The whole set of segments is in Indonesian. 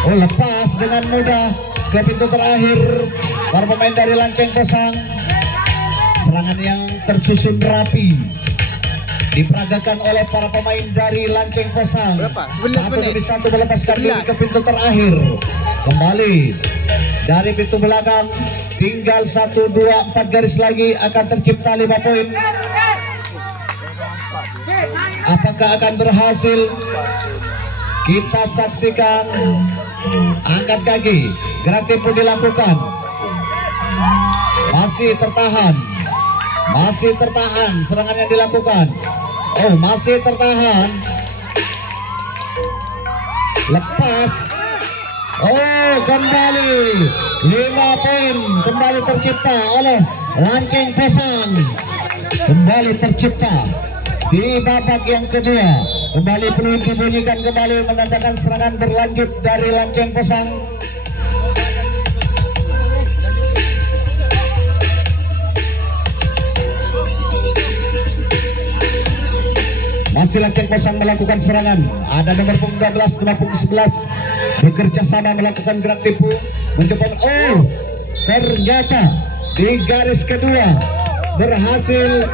Oh, lepas dengan mudah ke pintu terakhir para pemain dari Lanceng Posang. Serangan yang tersusun rapi diperagakan oleh para pemain dari Lanceng Posang. Berapa? 11 menit. Satu melepaskan diri ke pintu terakhir. Kembali dari pintu belakang, tinggal 1, 2, 4 garis lagi akan tercipta 5 poin. Apakah akan berhasil? Kita saksikan. Angkat kaki, gerak tempo dilakukan. Masih tertahan, serangan yang dilakukan. Oh, masih tertahan. Lepas. Oh, kembali 5 poin kembali tercipta oleh Lanceng Posang. Kembali tercipta di babak yang kedua. Kembali peluit dibunyikan, kembali menandakan serangan berlanjut dari Lanceng Posang. Masih Lanceng Posang melakukan serangan. Ada nomor punggung 12, nomor punggung 11 bekerja sama melakukan gerak tipu, mencoba. Oh, ternyata di garis kedua berhasil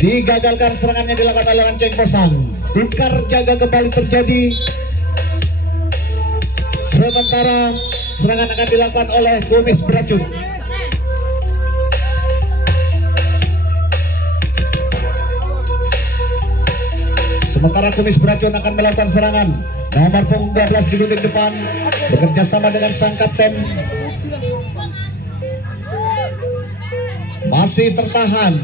digagalkan serangannya dilakukan oleh Lanceng Posang. Tukar jaga kembali terjadi. Sementara serangan akan dilakukan oleh Kumis Beracun. Sementara Kumis Beracun akan melakukan serangan. Nomor punggung 12 di gunting depan bekerja sama dengan sang kapten. Masih tertahan.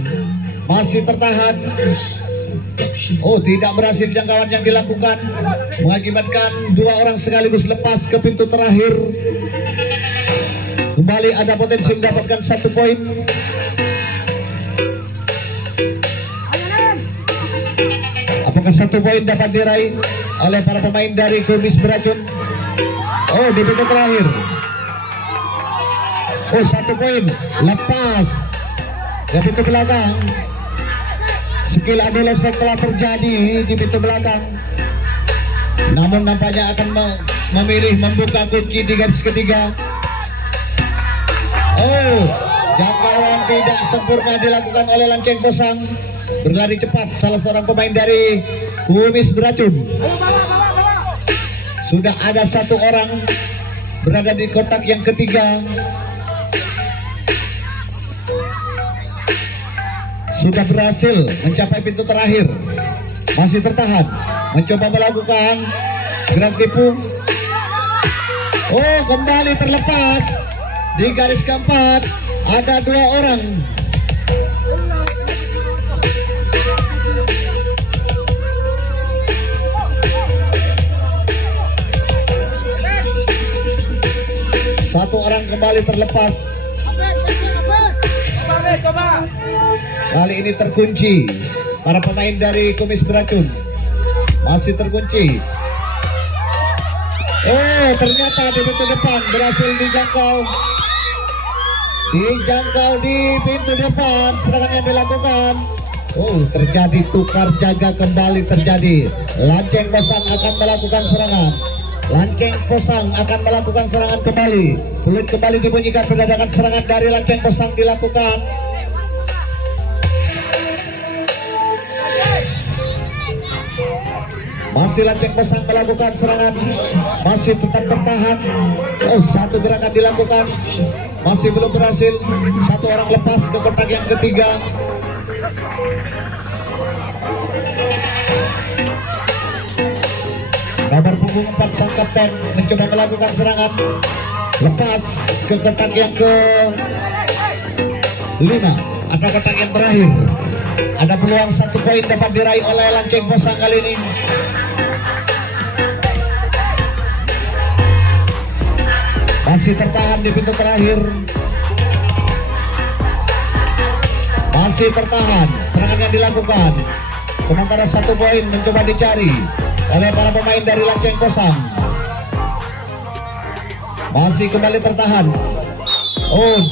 Oh, tidak berhasil jangkauan yang dilakukan, mengakibatkan 2 orang sekaligus lepas ke pintu terakhir. Kembali ada potensi mendapatkan 1 poin. Apakah 1 poin dapat diraih oleh para pemain dari Kumis Beracun? Oh, di pintu terakhir. Oh, 1 poin lepas ke pintu belakang. Skill adu lesek telah terjadi di pintu belakang. Namun nampaknya akan memilih membuka kunci di garis ketiga. Oh, jangkauan tidak sempurna dilakukan oleh Lanceng Posang. Berlari cepat salah seorang pemain dari Kumis Beracun. Sudah ada 1 orang berada di kotak yang ketiga. Sudah berhasil mencapai pintu terakhir. Masih tertahan, mencoba melakukan gerak tipu. Oh, kembali terlepas. Di garis keempat ada 2 orang. Satu orang kembali terlepas. Kali ini terkunci. Para pemain dari Kumis Beracun masih terkunci. Oh, ternyata di pintu depan berhasil dijangkau. Di pintu depan serangan yang dilakukan. Oh, terjadi tukar jaga kembali terjadi. Lanceng Posang akan melakukan serangan. Lanceng Posang akan melakukan serangan kembali. Peluit kembali dibunyikan, pendadakan serangan dari Lanceng Posang dilakukan. Masih Lanceng Posang melakukan serangan, masih tetap bertahan. Oh, 1 gerakan dilakukan, masih belum berhasil. 1 orang lepas ke kotak yang ketiga. Nomor punggung 4 sang kapten mencoba melakukan serangan, lepas ke kotak yang ke-5. Ada kotak yang terakhir. Ada peluang 1 poin dapat diraih oleh Lanceng Posang kali ini. Masih tertahan di pintu terakhir. Masih tertahan. Serangan yang dilakukan. Sementara 1 poin mencoba dicari oleh para pemain dari Lanceng Posang. Masih kembali tertahan. Oh,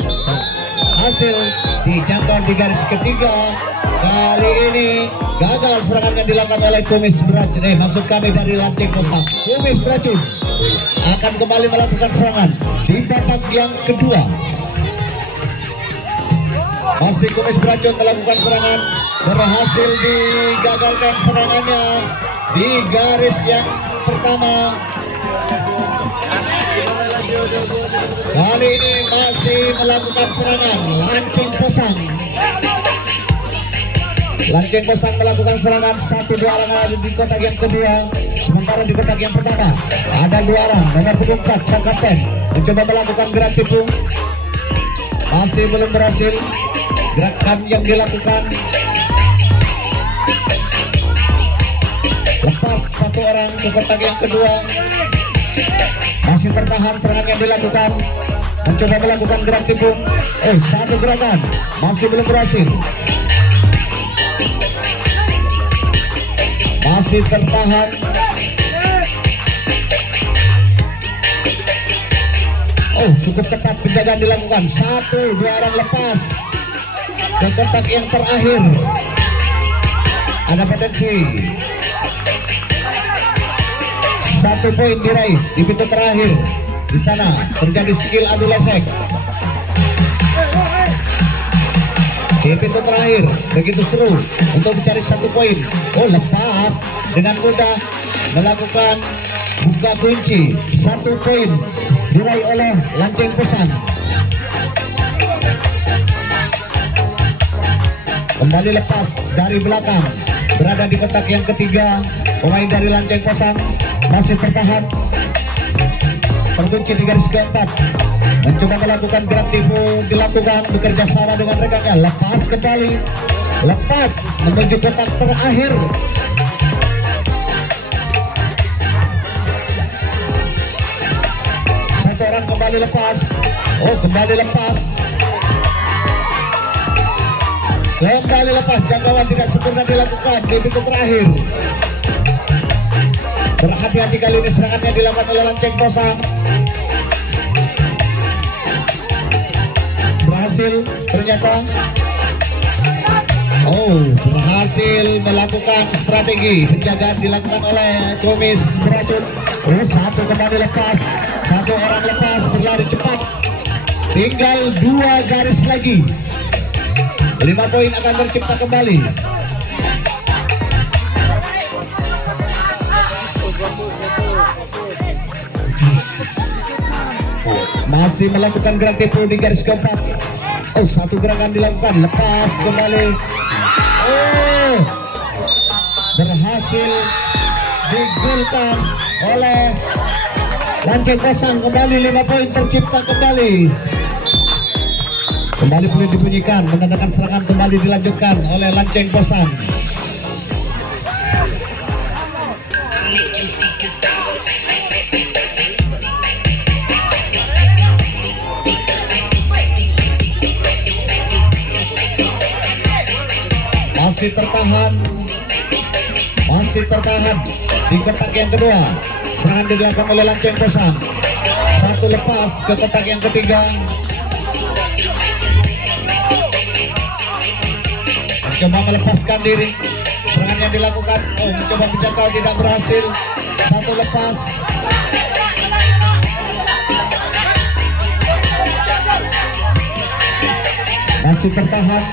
hasil dijangkau di garis ketiga. Kali ini gagal serangan yang dilakukan oleh Kumis Beracun. Maksud kami dari Lanceng Posang. Kumis Beracun. akan kembali melakukan serangan di babak yang kedua. Masih Kumis Beracun melakukan serangan, berhasil digagalkan serangannya di garis yang pertama. Kali ini masih melakukan serangan Lanceng Posang. Lanceng Posang melakukan serangan 1-2 orang ada di kotak yang kedua. Sementara di kotak yang pertama ada 2 orang. Nomor punggung 4 sang kapten mencoba melakukan gerak tipu, masih belum berhasil. Gerakan yang dilakukan lepas 1 orang ke kotak yang kedua. Masih tertahan serangan yang dilakukan, mencoba melakukan gerak tipu. 1 gerakan masih belum berhasil. Masih tertahan. Cukup ketat penjagaan dilakukan. 1-2 orang lepas ke kotak yang terakhir. Ada potensi 1 poin diraih di pintu terakhir. Di sana terjadi skill adu lesek. Di pintu terakhir begitu seru untuk mencari 1 poin. Lepas dengan mudah melakukan buka kunci. 1 poin diraih oleh Lanceng Posang. Kembali lepas dari belakang, berada di kotak yang ketiga. Pemain dari Lanceng Posang masih tertahan, terkunci di garis keempat, mencoba melakukan gerak tipu, dilakukan bekerja sama dengan rekannya. Lepas kembali, lepas menuju kotak terakhir. Satu orang kembali lepas. Kembali lepas. Kembali lepas, jangkauan tidak sempurna dilakukan di pintu terakhir. Berhati-hati kali ini serangannya dilakukan oleh Lanceng Posang. Berhasil ternyata. Berhasil melakukan strategi penjagaan dilakukan oleh Kumis Beracun. 1 kembali lepas, 1 orang lepas, berlari cepat. Tinggal 2 garis lagi. 5 poin akan tercipta kembali. Masih melakukan gerak tipu di garis keempat. 1 gerakan dilakukan, lepas kembali. Berhasil digolkan oleh Lanceng Posang. Kembali 5 poin tercipta kembali. Kembali boleh dibunyikan, menandakan serangan kembali dilanjutkan oleh Lanceng Posang. Masih tertahan di kotak yang kedua. Serangan dilakukan oleh Lanceng Posang. 1 lepas ke kotak yang ketiga. Mencoba melepaskan diri. Serangan yang dilakukan, mencoba menjangkau, tidak berhasil. 1 lepas. Masih tertahan,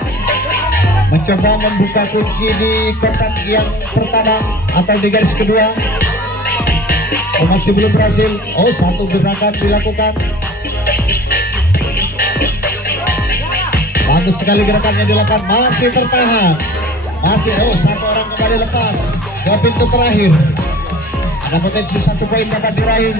mencoba membuka kunci di kotak yang pertama atau di garis kedua. Masih belum berhasil. 1 gerakan dilakukan. Bagus sekali gerakannya dilakukan. Masih tertahan. Masih 1 orang kembali lepas ke pintu terakhir. Ada potensi 1 poin dapat diraih.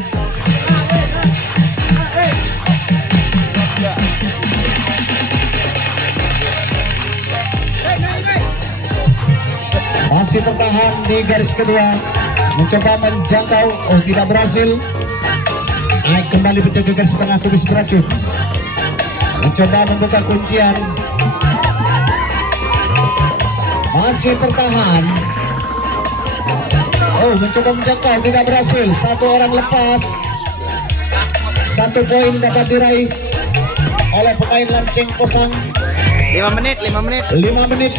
Masih tertahan di garis kedua, mencoba menjangkau, tidak berhasil. Naik kembali menjaga garis tengah Kumis Beracun, mencoba membuka kuncian. Masih tertahan. Mencoba menjangkau, tidak berhasil. 1 orang lepas. 1 poin dapat diraih oleh pemain Lanceng Posang. 5 menit. 5 menit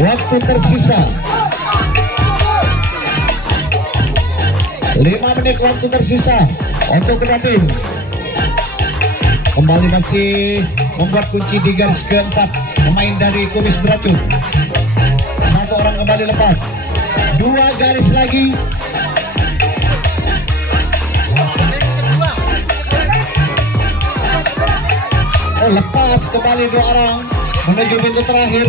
waktu tersisa. 5 menit waktu tersisa. untuk kedua tim. Kembali masih membuat kunci di garis keempat pemain dari Kumis Beracun. Satu orang kembali lepas, dua garis lagi. Oh, lepas kembali dua orang menuju pintu terakhir.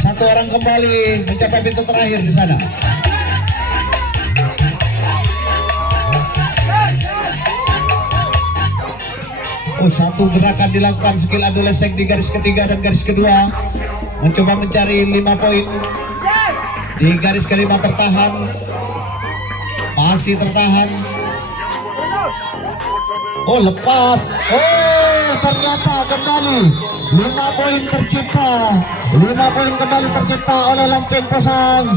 Satu orang kembali mencapai pintu terakhir di sana. Oh, satu gerakan dilakukan skill adu lesek di garis ketiga dan garis kedua, mencoba mencari 5 poin. Di garis kelima tertahan, masih tertahan. Oh, lepas. Oh, ternyata kembali 5 poin tercipta. 5 poin kembali tercipta oleh Lanceng Posang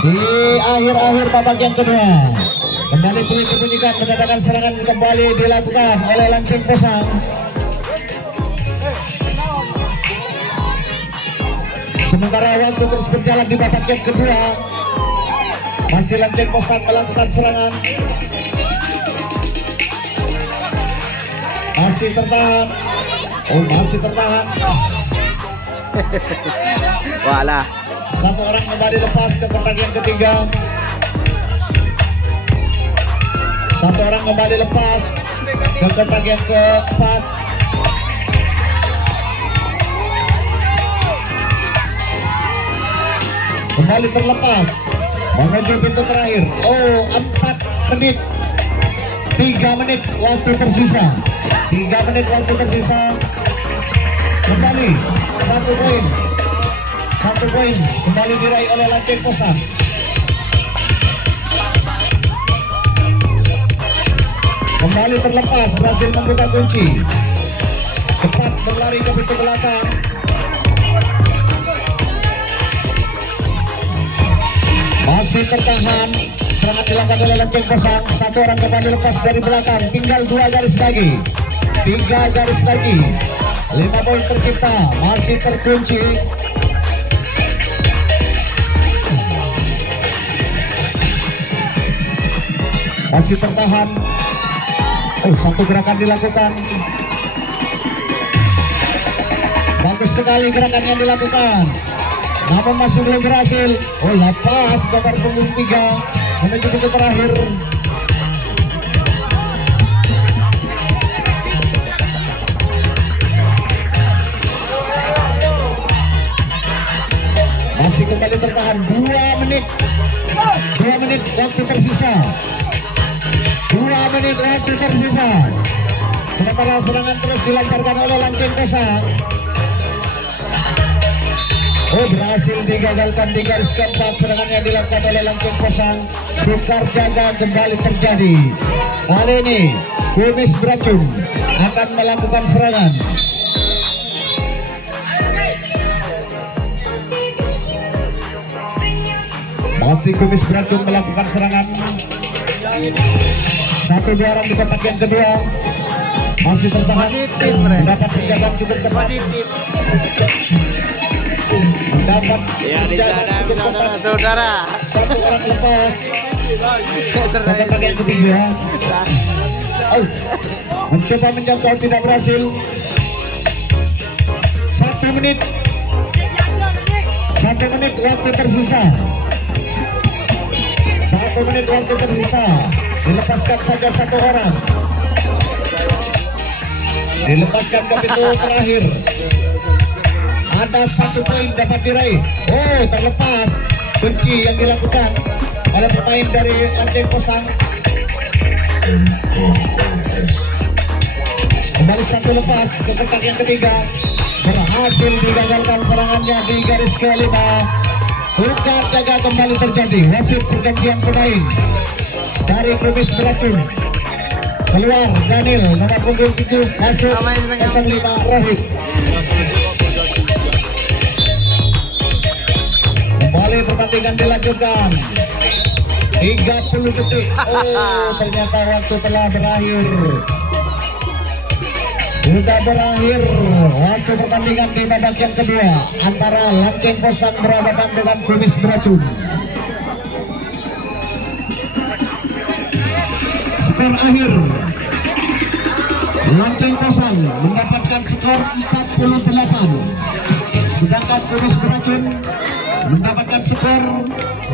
di akhir-akhir babak yang kedua. Kembali poin dibunyikan, mendadak serangan kembali dilakukan oleh Lanceng Posang. Sementara waktu terus berjalan di babak yang kedua, masih Lanceng Posang melakukan serangan. Masih tertahan. Oh, masih tertahan. Walah. Satu orang kembali lepas ke kotak yang ketiga. Satu orang kembali lepas ke kotak yang keempat. Kembali terlepas menuju pintu terakhir. Oh, 4 menit, 3 menit waktu tersisa. 3 menit waktu tersisa. Kembali 1 poin. 1 poin kembali diraih oleh Lanceng Posang. Kembali terlepas, berhasil membuka kunci. Cepat berlari ke pintu belakang. Masih tertahan. Serangan dilakukan oleh Lanceng Posang. Satu orang kembali lepas dari belakang. Tinggal 2 garis lagi. 3 garis lagi. 5 poin tercipta. Masih terkunci. Masih tertahan. Oh, satu gerakan dilakukan. Bagus sekali gerakan yang dilakukan, namun masih belum berhasil. Oh, lepas nomor punggung 3 menuju pintu terakhir. Masih kembali tertahan 2 menit. 2 menit waktu tersisa. 2 menit waktu tersisa. Sementara serangan terus dilancarkan oleh Lanceng Posang. Oh, berhasil digagalkan di garis keempat. Serangan yang dilakukan oleh Lanceng Posang. Tukar jaga kembali terjadi. Kali ini Kumis Beracun akan melakukan serangan. Masih Kumis Beracun melakukan serangan. 1-2 orang di kotak yang kedua. Masih tertahan. Mendapat penjagaan cukup ketat. Mendapat penjagaan cukup ketat. Saudara. 1 orang lepas. Kotak yang ketiga. Oh, mencoba menjangkau, tidak berhasil. 1 menit. 1 menit waktu tersisa. 1 menit waktu tersisa. Dilepaskan saja 1 orang. Dilepaskan ke pintu terakhir. Ada 1 poin dapat diraih. Oh, terlepas kunci yang dilakukan oleh pemain dari Lanceng Posang. Kembali 1 lepas ke kotak yang ketiga. Berhasil digagalkan serangannya di garis kelima. Tukar jaga kembali terjadi. Wasit pergantian pemain dari Kumis Beracun. Keluar Daniel nomor punggung 7, masuk 05 Rohit. Kembali pertandingan dilanjutkan. 30 detik. Oh, ternyata waktu telah berakhir. Sudah berakhir waktu pertandingan di babak yang kedua antara Lanceng Posang berhadapan dengan Kumis Beracun. skor akhir Lanceng Kosong mendapatkan skor 48, sedangkan Kurus Beracun mendapatkan skor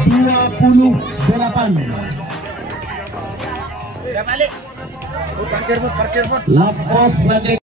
28. Ya balik. Parkir, Lapos Lanceng